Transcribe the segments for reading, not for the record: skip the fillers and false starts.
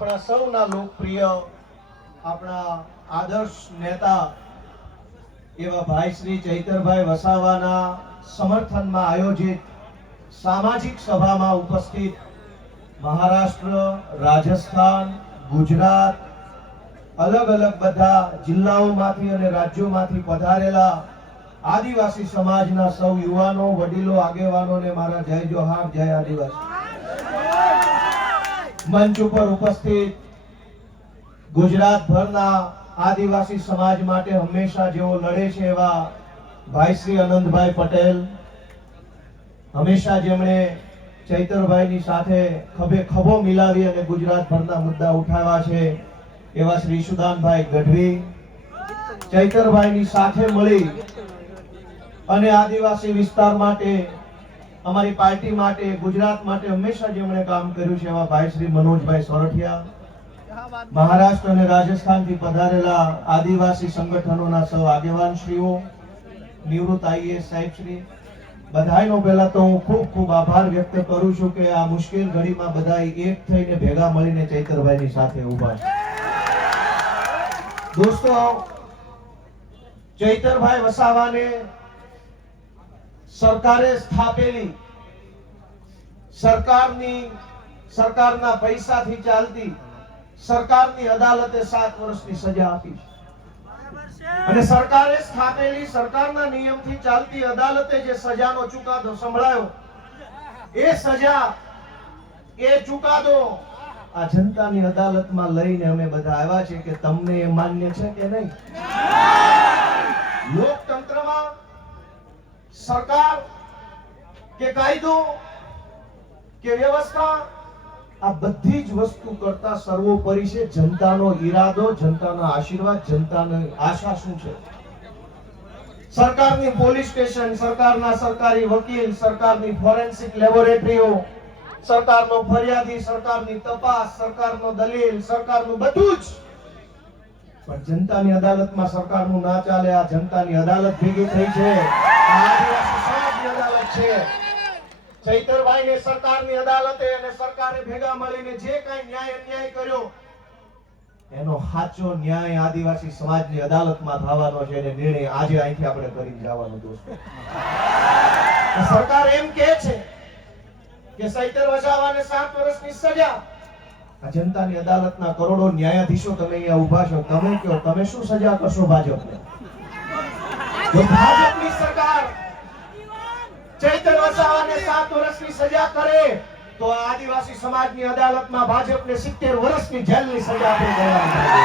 આપણા સૌના લોકપ્રિય આપણા આદર્શ નેતા એવા ભાઈ શ્રી ચૈતરભાઈ વસાવાના સમર્થનમાં આયોજિત સામાજિક સભામાં ઉપસ્થિત મહારાષ્ટ્ર, રાજસ્થાન, ગુજરાત, અલગ અલગ બધા જિલ્લાઓમાંથી અને રાજ્યોમાંથી પધારેલા આદિવાસી સમાજના સૌ યુવાનો, વડીલો, આગેવાનોને મારા જય જોહાર, જય આદિવાસી. મંચ ઉપર ઉપસ્થિત ગુજરાતભરના આદિવાસી સમાજ માટે હંમેશા જેઓ લડે છે એવા ભાઈ શ્રી આનંદભાઈ પટેલ, હંમેશા જેમણે ચૈતરભાઈની સાથે ખભે ખભો મિલાવી અને ગુજરાતભરના મુદ્દા ઉઠાવ્યા છે એવા શ્રી સુદાનભાઈ ગઢવી, ચૈતરભાઈની સાથે મળી અને આદિવાસી વિસ્તાર માટે, અમારી પાર્ટી માટે, ગુજરાત માટે હંમેશા જેમણે કામ કર્યું છે એવા ભાઈ શ્રી મનોજભાઈ સોરઠિયા, મહારાષ્ટ્ર અને રાજસ્થાનથી પધારેલા આદિવાસી સંગઠનોના સૌ આગેવાનશ્રીઓ, નિવૃત્ત આઈએએસ સાહેબશ્રી, બધાનો પહેલા તો હું ખૂબ ખૂબ આભાર વ્યક્ત કરું છું કે આ મુશ્કેલ ઘડીમાં બધા એક થઈને ભેગા મળીને ચૈતરભાઈની સાથે ઊભા છે. દોસ્તો, ચૈતરભાઈ વસાવાને સરકારે સ્થાપેલી સરકારના પૈસાથી ચાલતી સરકારની અદાલતે 7 વર્ષની સજા આપી છે અને સરકારે સ્થાપેલી સરકારના નિયમથી ચાલતી અદાલતે જે સજાનો ચુકાદો સંભળાયો, એ સજા, એ ચુકાદો આ જનતાની અદાલતમાં લઈને અમે બધા આવ્યા છે કે તમને એ માન્ય છે કે નહીં. લોકતંત્રમાં સરકાર કે કાયદો કે વ્યવસ્થા, આ બધી જ વસ્તુ કરતા સર્વોપરી છે જનતાનો ઈરાદો, જનતાના આશીર્વાદ, જનતાની આશા શું છે. સરકારની પોલીસ સ્ટેશન, સરકારના સરકારી વકીલ, સરકારની ફોરેન્સિક લેબોરેટરીઓ, સરકારનો ફરિયાદી, સરકારની તપાસ, સરકારનો દલીલ, સરકારનું બધું જ, પણ જનતાની અદાલતમાં સરકારનું ના ચાલે. આ જનતાની અદાલત ભેગી થઈ છે, આદિવાસી સમાજની અદાલત છે. ચૈતરભાઈને સરકારની અદાલતે અને સરકારે ભેગા મળીને જે કાંઈ ન્યાય અન્યાય કર્યો, એનો સાચો ન્યાય આદિવાસી સમાજની અદાલતમાં થવાનો છે અને નિર્ણય આજે અહીંથી આપણે કરી જવાનો. દોસ્તો, સરકાર એમ કહે છે કે ચૈતર વસાવાને 7 વર્ષની સજા. આ જનતાની અદાલતના કરોડો ન્યાયાધીશો તમે અહીંયા ઊભા છો, તમે કહો તમે શું સજા કરશો ભાજપને? જો ભાજપની સરકાર ચૈતર વસાવાને 7 વર્ષની સજા કરે તો આદિવાસી સમાજની અદાલતમાં ભાજપને 70 વર્ષની જેલની સજા આપી દેવાની છે.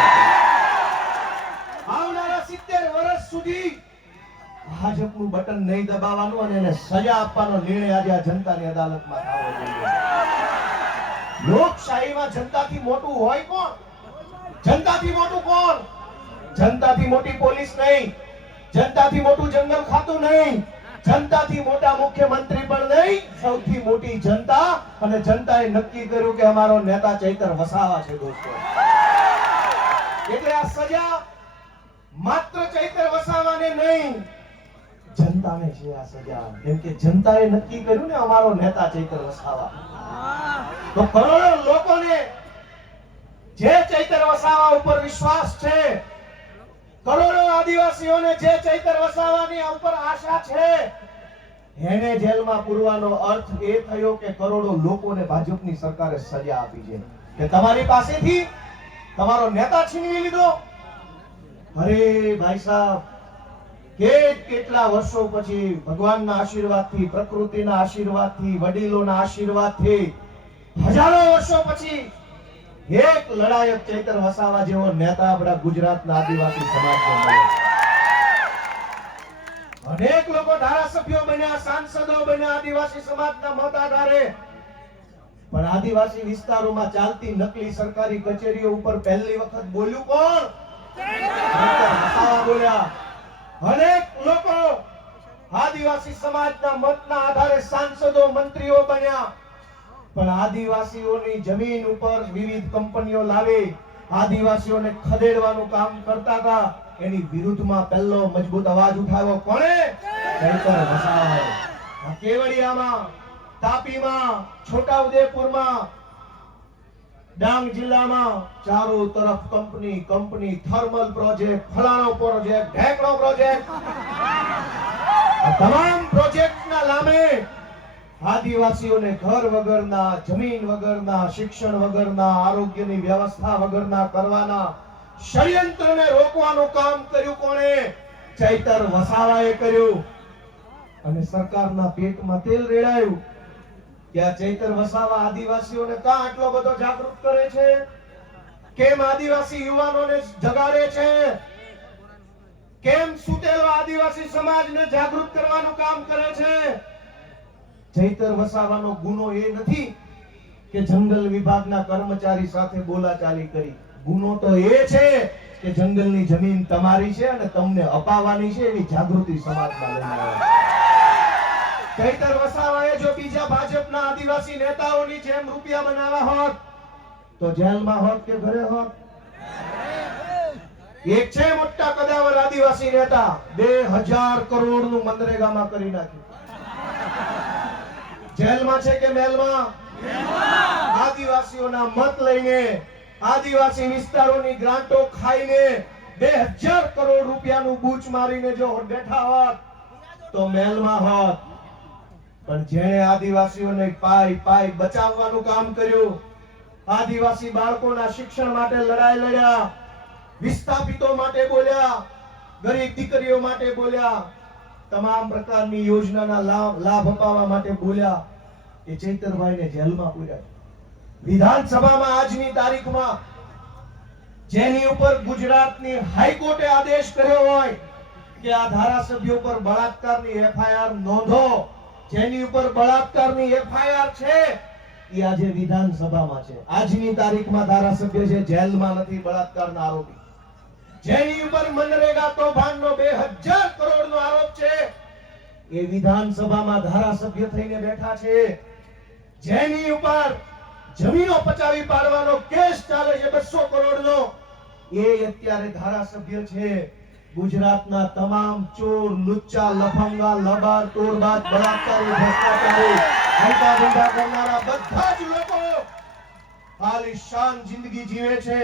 આવનારા 70 વર્ષ સુધી ભાજપનું બટન નહીં દબાવવાનું અને એને સજા આપવાનો નિર્ણય આજે આ જનતાની અદાલતમાં થવો જોઈએ. લોકશાહીમાં જનતાથી મોટું હોય કોણ? જનતાથી મોટું કોણ? જનતાથી મોટી પોલીસ નહીં, જનતાથી મોટું જંગલ ખાતું નહીં, જનતાથી મોટા મુખ્યમંત્રી પણ નહીં. સૌથી મોટી જનતા, અને જનતાએ નક્કી કર્યું કે અમારો નેતા ચૈતર વસાવા છે. દોસ્તો, એટલે આ સજા માત્ર ચૈતર વસાવાને નહીં, જનતાને છે આ સજા. કેમ કે જનતાએ નક્કી કર્યું ને અમારો નેતા ચૈતર વસાવા. તો કરોડો લોકોને જે ચૈતર વસાવા ઉપર વિશ્વાસ છે, કરોડો આદિવાસીઓને જે ચૈતર વસાવાની ઉપર આશા છે, એને જેલમાં પૂરવાનો અર્થ એ થયો કે કરોડો લોકોને ભાજપની સરકારે સજા આપી છે કે તમારી પાસેથી તમારો નેતા છીનવી લીધો. અરે ભાઈ સાહેબ, કેટલા વર્ષો પછી ભગવાનના આશીર્વાદથી, પ્રકૃતિના આશીર્વાદથી, વડીલોના આશીર્વાદથી, હજારો વર્ષો પછી એક લડાયક ચૈતર વસાવા જેવો નેતા આપણા ગુજરાતના આદિવાસી સમાજને મળ્યો. અનેક લોકો ધારાસભ્યો બન્યા, સાંસદો બન્યા આદિવાસી સમાજના મત આધારે, પણ આદિવાસી વિસ્તારોમાં ચાલતી નકલી સરકારી કચેરીઓ ઉપર પહેલી વખત બોલ્યું કોણ? ચૈતર વસાવા બોલ્યા. અનેક લોકો આદિવાસી સમાજના મતના આધારે સાંસદો, મંત્રીઓ બન્યા, પણ આદિવાસીઓની જમીન ઉપર વિવિધ કંપનીઓ લાવી આદિવાસીઓને ખદેડવાનું કામ કરતા હતા. એની વિરુદ્ધમાં પહેલો મજબૂત અવાજ ઉઠાવ્યો કોણે? ચૈતર વસાવાએ. કેવડિયામાં, તાપીમાં, છોટાઉદેપુરમાં ડાંગ જિલ્લામાં ચારો તરફ કંપની થર્મલ પ્રોજેક્ટ, ફલાણો પ્રોજેક્ટ, ઢેકણો પ્રોજેક્ટ, આ તમામ પ્રોજેક્ટના નામે આદિવાસીઓને ઘર વગરના, જમીન વગરના, શિક્ષણ વગરના, આરોગ્યની વ્યવસ્થા વગરના કરવાના ષડયંત્રને રોકવાનું કામ કર્યું કોણે? ચૈતર વસાવાએ કર્યું. અને સરકારના પેટમાં તેલ રેડાયું કે આ ચૈતર વસાવા આદિવાસીઓને કાં આટલો બધો જાગૃત કરે છે? કેમ આદિવાસી યુવાનોને જગાડે છે? કેમ સુતેલો આદિવાસી સમાજને જાગૃત કરવાનું કામ કરે છે? ચૈતર વસાવાનો ગુનો એ નથી કે જંગલ વિભાગના કર્મચારી સાથે બોલાચાલી કરી. ગુનો તો એ છે કે જંગલની જમીન તમારી છે અને તમને અપાવવાની છે, એવી જાગૃતિ સમાજમાં લઈને આવ્યા. ચૈતર વસાવાએ જો બીજા ભાજપના આદિવાસી નેતાઓની જેમ રૂપિયા બનાવ્યા હોત તો જેલમાં હોત કે ઘરે હોત? એક છે મોટા કદાવર આદિવાસી નેતા, 2000 કરોડનું મનરેગામાં કરી નાખ્યું. જેલમાં છે કે મેલમાં? આદિવાસીઓના મત લઈને, આદિવાસી વિસ્તારોની ગ્રાન્ટો ખાઈને 2000 કરોડ રૂપિયાનું બૂચ મારીને જો બેઠા હોત તો મેલમાં હોત. પણ જેણે આદિવાસીઓને પાય બચાવવાનું કામ કર્યું, આદિવાસી બાળકોના શિક્ષણ માટે લડાઈ લડ્યા, વિસ્થાપિતો માટે બોલ્યા, ગરીબ દીકરીઓ માટે બોલ્યા, તમામ પ્રકારની યોજનાના લાભ અપાવવા માટે બોલ્યા, એ ચૈતરભાઈને જેલમાં પૂર્યા. વિધાનસભામાં આજની તારીખમાં જેની ઉપર ગુજરાતની હાઈકોર્ટે આદેશ કર્યો હોય કે આ ધારાસભ્યો પર બળાત્કારની એફઆઈઆર નોંધો, જેની ઉપર બળાત્કારની એફઆઈઆર છે એ આજે વિધાનસભામાં છે. આજની તારીખમાં ધારાસભ્ય છે, જેલમાં નથી, બળાત્કારના આરોપી. જેની ઉપર મનરેગા કૌભાંડનો 2000 કરોડનો આરોપ છે એ વિધાનસભામાં ધારાસભ્ય થઈને બેઠા છે. જેની ઉપર જમીનો પચાવી પાડવાનો કેસ ચાલે છે 200 કરોડનો, એ અત્યારે ધારાસભ્ય છે. ગુજરાતના તમામ ચોર, લુચ્ચા, લફંગા, લબાડ, તોડબાજ, બળાત્કારી, ભ્રષ્ટાચારી, હલકા ગુંડા કરનારા બધા જ લોકો આલિશાન જિંદગી જીવે છે.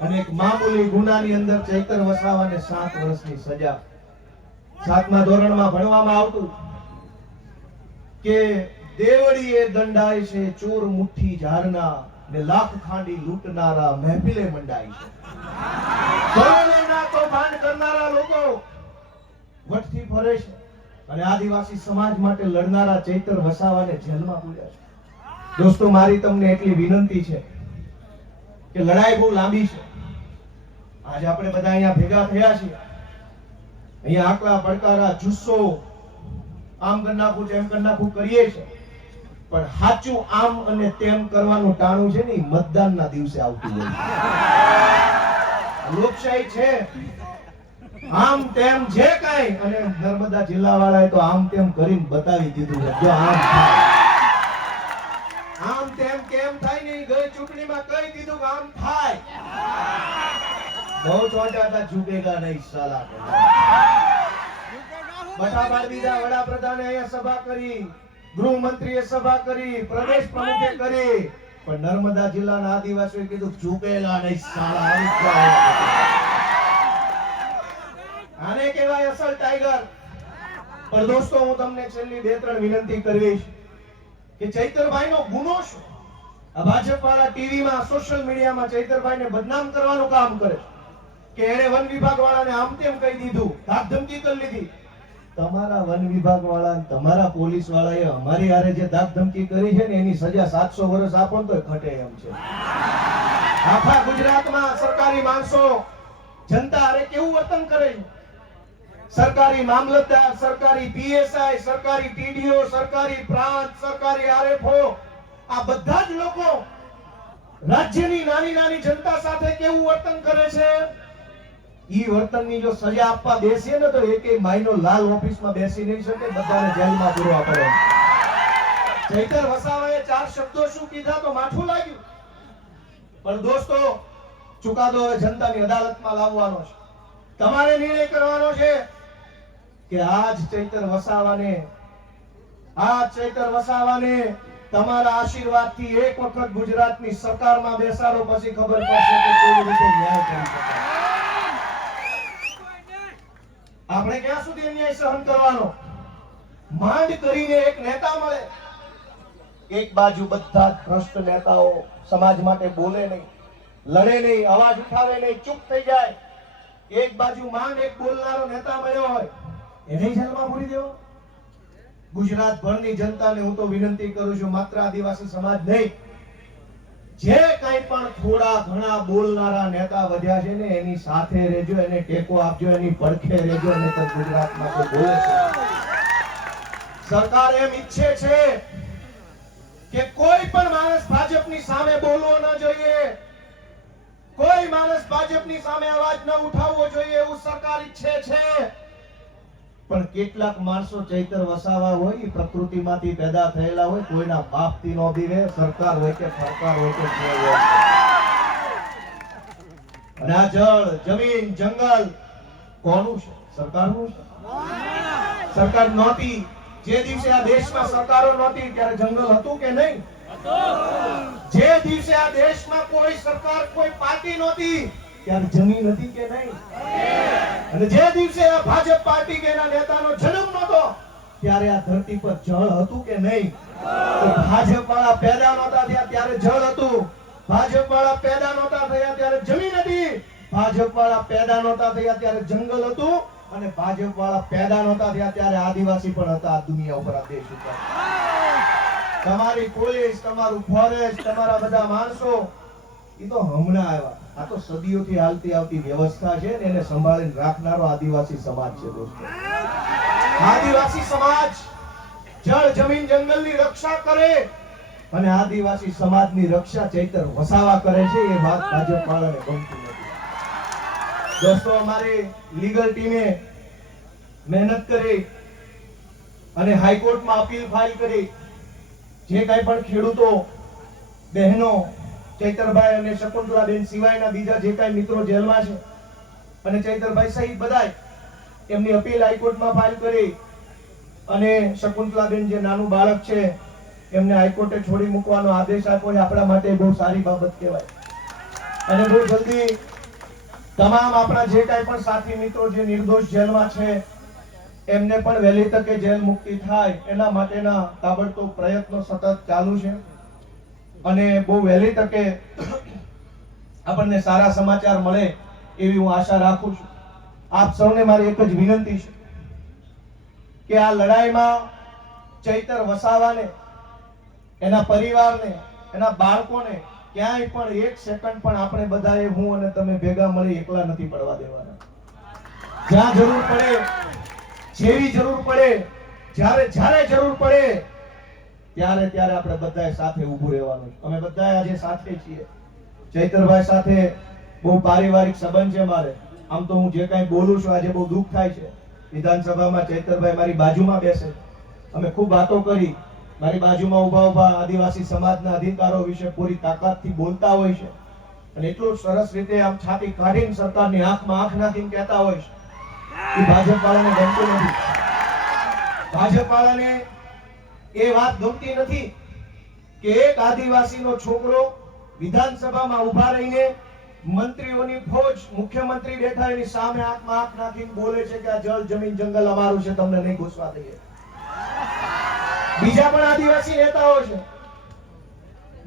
અને એક મામૂલી ગુનાની અંદર ચૈતર વસાવાને 7 વર્ષની સજા. 7મા ધોરણમાં ભણવામાં આવતું કે દેવડીએ દંડાય છે ચોર મુઠ્ઠી ઝારના, ને લાખ ખાંડી લૂંટનારા મહેફિલે મંડાય છે. કરોડોના કૌભાંડ કરનારા લોકો વટથી ફરે છે અને આદિવાસી સમાજ માટે લડનારા ચૈતર વસાવાને જેલમાં પૂર્યા છે. દોસ્તો, મારી તમને એટલી વિનંતી છે કે લડાઈ બહુ લાંબી છે. આજે આપણે બધા અહીંયા ભેગા થયા છીએ, અહીંયા આકલા પડકારા, જુસ્સો, આમ કરી નાખું તેમ કરી નાખું કરીએ છીએ, પણ સાચું આમ અને તેમ કરવાનું ટાણું છે ને એ મતદાનના દિવસે આવતું હોય છે. લોકશાહી છે, આમ તેમ જે કાંઈ, અને નર્મદા જિલ્લા વાળાએ તો આમ તેમ કરીને બતાવી દીધું છે. જો આમ તેમ કેમ થાય ને, ગઈ ચૂંટણીમાં કહી દીધું કે આમ થાય. બહુ ચોંટા હતા, ઝૂકેગા નહીં સાલા. બટા પાડી દીધા. વડાપ્રધાને અહીંયા સભા કરી, ગૃહમંત્રીએ સભા કરી, પ્રદેશ પ્રમુખે કરી, પણ નર્મદા જિલ્લાના આદિવાસીઓએ કીધું ઝૂકેગા નહીં સાલા. આને કહેવાય અસલ ટાઈગર. પણ દોસ્તો, હું તમને છેલ્લી 2-3 વિનંતી કરીશ કે ચૈતરભાઈનો ગુનો શું? આ ભાજપ વાળા ટીવીમાં, સોશિયલ મીડિયામાં ચૈતરભાઈને બદનામ કરવાનું કામ કરે છે કે એણે વન વિભાગ વાળાને આમ તેમ કહી દીધું, ધાકધમકી કરી લીધી. તમારા વન વિભાગ વાળા, તમારા પોલીસ વાળાએ અમારી હારે જે ધાકધમકી કરી છે ને એની સજા 700 વર્ષ આપો તો ઘટે એમ છે. આખા ગુજરાતમાં સરકારી માણસો જનતા હારે કેવું વર્તન કરે છે? સરકારી મામલતદાર, સરકારી પીએસઆઈ, સરકારી ટીડીઓ, સરકારી પ્રાંત, સરકારી આરએફઓ, આ બધા જ લોકો રાજ્યની નાની નાની જનતા સાથે કેવું વર્તન કરે છે? ઈ વર્તનની જો સજા આપવા બેસીએ ને તો એકેય માયનો લાલ ઓફિસમાં બેસી નહીં શકે, બધાને જેલમાં પૂરવા પડે. ચૈતર વસાવાએ 4 શબ્દો શું કીધા તો માઠું લાગ્યું. પણ દોસ્તો, ચુકાદો જનતાની અદાલતમાં લાવવાનો છે. તમારે નિર્ણય કરવાનો છે કે આજ ચૈતર વસાવાને તમારા આશીર્વાદથી એક વખત ગુજરાતની સરકારમાં બેસાડો, પછી ખબર પડશે કે કેવી રીતે ન્યાય કરી શકાય. આપણે ક્યાં સુધી અન્યાય સહન કરવાનો? માંડ કરીને એક નેતા મળે, એક બાજુ બધા જ ભ્રષ્ટ નેતાઓ સમાજ માટે બોલે નહીં, લડે નહીં, અવાજ ઉઠાવે નહીં, ચૂપ થઈ જાય. એક બાજુ માંડ એક બોલનારો નેતા મળ્યો હોય, એને જેલમાં પૂરી દેવો. ગુજરાત ભરની જનતાને હું તો વિનંતી કરું છું, માત્ર આદિવાસી સમાજ નહીં, જે કંઈ પણ થોડા ઘણા બોલનારા નેતા વધ્યા છે ને એની સાથે રહેજો, એને ટેકો આપજો, એની પડખે રહેજો. અને તો ગુજરાતમાં તો બોલે છે. સરકાર એમ ઈચ્છે છે કે કોઈ પણ માણસ ભાજપની સામે બોલવો ન જોઈએ, કોઈ માણસ ભાજપની સામે અવાજ ન ઉઠાવવો જોઈએ, એવું સરકાર ઈચ્છે છે. પણ કેટલાક માણસો ચૈતર વસાવા હોય, પ્રકૃતિમાંથી પેદા થયેલા હોય, કોઈના બાપથી નો બીવે, સરકાર હોય કે સરકાર હોય કે કોઈ હોય. અને આ જળ, જમીન, જંગલ કોનું છે? સરકારનું છે. સરકાર નહોતી, જે દિવસે આ દેશમાં સરકારો નહોતી ત્યારે જંગલ હતું કે નહીં? જે દિવસે આ દેશમાં કોઈ સરકાર, કોઈ પાર્ટી નહોતી ત્યારે જમીન હતી કે નહીં? અને જે દિવસે આ ભાજપ પાર્ટી કે એના નેતાનો જન્મ નહોતો ત્યારે આ ધરતી પર જળ હતું કે નહીં? તો ભાજપ વાળા પેદા નહોતા થયા ત્યારે જળ હતું, ભાજપ વાળા પેદા નહોતા થયા ત્યારે જમીન હતી, ભાજપ વાળા પેદા નહોતા થયા ત્યારે જંગલ હતું, અને ભાજપ વાળા પેદા નહોતા થયા ત્યારે આદિવાસી પણ હતા આ દુનિયા ઉપર, આ દેશ ઉપર. તમારી પોલીસ, તમારું ફોરેસ્ટ, તમારા બધા માણસો એ તો હમણાં આવ્યા. આ તો સદીઓથી હાલતી આવતી વ્યવસ્થા છે ને એને સંભાળીને રાખનારો આદિવાસી સમાજ છે દોસ્તો. આદિવાસી સમાજ જળ, જમીન, જંગલની રક્ષા કરે અને આદિવાસી સમાજની રક્ષા ચૈતર વસાવા કરે છે. એ વાત ભાજપ વાળાને ગમતી નથી. દોસ્તો, અમારી લીગલ ટીમે મહેનત કરી અને હાઈકોર્ટમાં અપીલ ફાઇલ કરી. જે કાંઈ પણ ખેડૂતો, બહેનો, ચૈતરભાઈ અને શકુંતલાબેન સિવાયના બીજા જે કાંઈ મિત્રો જેલમાં છે અને ચૈતરભાઈ સહિત બધાય એમની અપીલ હાઈકોર્ટમાં ફાઇલ કરી. અને શકુંતલાબેન જે નાનું બાળક છે એમને હાઈકોર્ટે છોડી મૂકવાનો આદેશ આપ્યો. આપણા માટે બહુ સારી બાબત કહેવાય. અને બહુ જલ્દી તમામ આપણા જે કાંઈ પણ સાથી મિત્રો જે નિર્દોષ જેલમાં છે એમને પણ વહેલી તકે જેલ મુક્તિ થાય એના માટેના તાબડતોબ પ્રયત્નો સતત ચાલુ છે. અને બહુ વહેલી તકે આપણને સારા સમાચાર મળે એવી હું આશા રાખું છું. આપ સૌને મારી એક જ વિનંતી છે કે આ લડાઈમાં ચૈતર વસાવાને, એના પરિવારને, એના બાળકોને ક્યાંય પણ એક સેકન્ડ પણ આપણે બધાએ, હું અને તમે ભેગા મળી એકલા નથી પડવા દેવાના. જ્યાં જરૂર પડે, જેવી જરૂર પડે, જ્યારે જરૂર પડે ત્યારે આપણે બધાએ સાથે ઊભું રહેવાનું. અમે બધા આજે સાથે છીએ. ચૈતરભાઈ સાથે બહુ પારિવારિક સંબંધ છે મારે. આમ તો હું જે કાંઈ બોલું છું આજે બહુ દુઃખ થાય છે. વિધાનસભામાં ચૈતરભાઈ મારી બાજુમાં બેસે, અમે ખૂબ વાતો કરી, મારી બાજુમાં ઊભા આદિવાસી સમાજના અધિકારો વિશે પૂરી તાકાતથી બોલતા હોય છે. અને એટલું સરસ રીતે આમ છાતી કાઢીને સરકારની આંખમાં આંખ નાખીને કહેતા હોય છે. એ ભાજપ વાળાને ગમતું નથી. ભાજપ વાળાને એ વાત ગમતી નથી કે એક આદિવાસીનો છોકરો વિધાનસભામાં ઉભા રહીને મંત્રીઓની ફોજ, મુખ્યમંત્રી બેઠા એની સામે આંખમાં આંખ નાખીને બોલે છે કે આ જળ, જમીન, જંગલ અમારું છે, તમને નહીં ઘૂસવા દઈએ. બીજા પણ આદિવાસી નેતાઓ છે.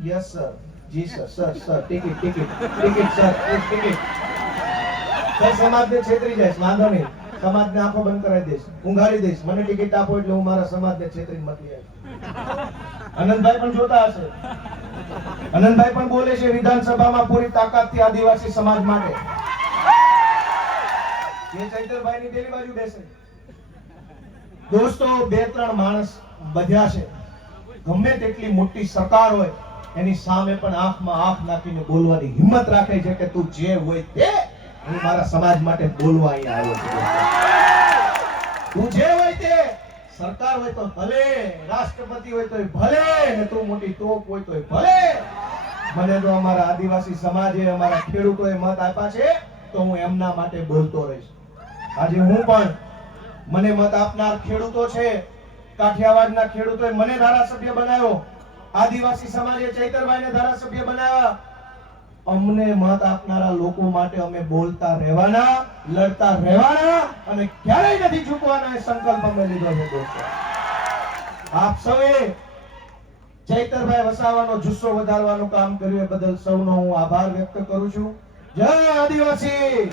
યસ સર, જી sir, sir ticket sir, ticket. Sir સમાજને છેતરી જાય, વાંધો નહીં, સમાજને આંખો બંધ કરાવી દઈશ, ઊંઘાડી દઈશ. મને ટિકિટ આપો એટલે હું મારા સમાજને છેતરીને મળી આવીશ. આનંદભાઈ પણ જોતા હશે. આનંદભાઈ પણ બોલે છે વિધાનસભામાં પૂરી તાકાતથી આદિવાસી સમાજ માટે. એ ચૈતરભાઈની પેલી બાજુ બેસે. દોસ્તો, 2-3 માણસ બધ્યા છે. ગમે તેટલી મોટી સરકાર હોય એની સામે પણ આંખમાં આંખ નાખીને બોલવાની હિંમત રાખે છે કે તું જે હોય તે, હું મારા સમાજ માટે બોલવા અહીંયા આવ્યો છું. તું જે હોય તે, સરકાર હોય તો ભલે, રાષ્ટ્રપતિ હોય તો ભલે, ને તું મોટી તોપ હોય તો ભલે. મને તો અમારા આદિવાસી સમાજે, અમારા ખેડૂતોએ મત આપ્યા છે તો હું એમના માટે બોલતો રહીશ. આજે હું પણ, મને મત આપનાર ખેડૂતો છે, કાઠિયાવાડના ખેડૂતોએ મને ધારાસભ્ય બનાવ્યો. આદિવાસી સમાજે ચૈતરભાઈને ધારાસભ્ય બનાવ્યા. અમને મત આપનારા લોકો માટે અમે બોલતા રહેવાના, લડતા રહેવાના અને ક્યારેય નથી ઝૂકવાના એ સંકલ્પ અમે લીધો છે દોસ્તો. આપ સૌએ ચૈતરભાઈ વસાવાનો જુસ્સો વધારવાનું કામ કર્યું એ બદલ સૌનો હું આભાર વ્યક્ત કરું છું. જય આદિવાસી.